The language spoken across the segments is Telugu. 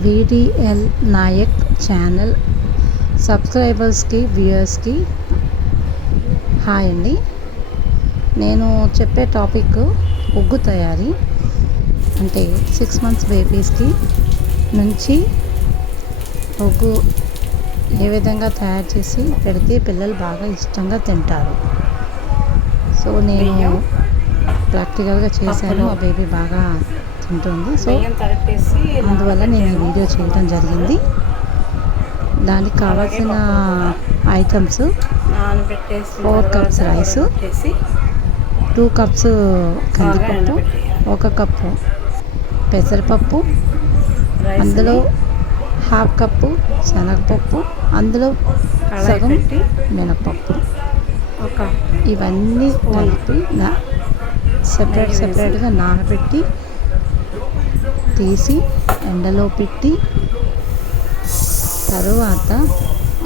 విడిఎల్ నాయక్ ఛానల్ సబ్స్క్రైబర్స్కి వ్యూయర్స్కి హాయ్ అండి. నేను చెప్పే టాపిక్ ఉగ్గు తయారీ. అంటే సిక్స్ మంత్స్ బేబీస్కి నుంచి ఉగ్గు ఏ విధంగా తయారు చేసి పెడితే పిల్లలు బాగా ఇష్టంగా తింటారు. సో నేను ప్రాక్టికల్గా చేశాను. ఆ బేబీ బాగా తింటుంది సో అందువల్ల నేను ఈ వీడియో చేయడం జరిగింది దానికి కావాల్సిన ఐటమ్స్ cups rice. పెట్టేసి టూ కప్స్ కందిపప్పు. ఒక కప్పు పెసరపప్పు అందులో హాఫ్ కప్పు శనగపప్పు అందులో సగం మినపప్పు ఇవన్నీ కలిపి నా సెపరేట్. సెపరేట్గా నానబెట్టి తీసి ఎండలో పెట్టి తరువాత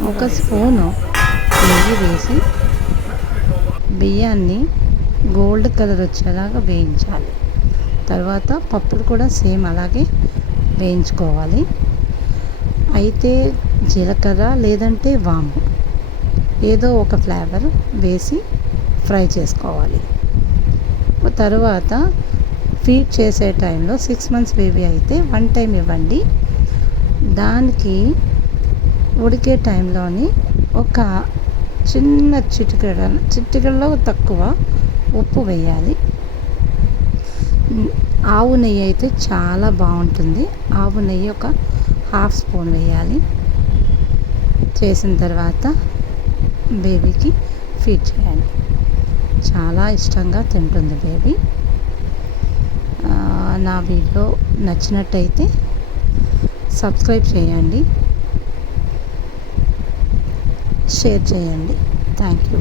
ఒక స్పూను నెయ్యి వేసి బియ్యాన్ని గోల్డ్ కలర్ వచ్చేలాగా వేయించాలి. తర్వాత పప్పులు కూడా సేమ్ అలాగే వేయించుకోవాలి. అయితే జీలకర్ర లేదంటే వాము. ఏదో ఒక ఫ్లేవర్ వేసి ఫ్రై చేసుకోవాలి. తర్వాత ఫీడ్ చేసే టైంలో సిక్స్ మంత్స్ బేబీ అయితే వన్ టైం ఇవ్వండి. దానికి ఉడికే టైంలోని ఒక చిన్న చిటికెడ చిటికెడలో తక్కువ ఉప్పు వేయాలి. ఆవు నెయ్యి అయితే చాలా బాగుంటుంది. ఆవు నెయ్యి ఒక హాఫ్ స్పూన్ వేయాలి. చేసిన తర్వాత బేబీకి ఫీడ్ చేయాలి. చాలా ఇష్టంగా తింటుంది బేబీ నా వీడియో నచ్చినట్టయితే సబ్స్క్రైబ్ చేయండి. షేర్ చేయండి. Thank you.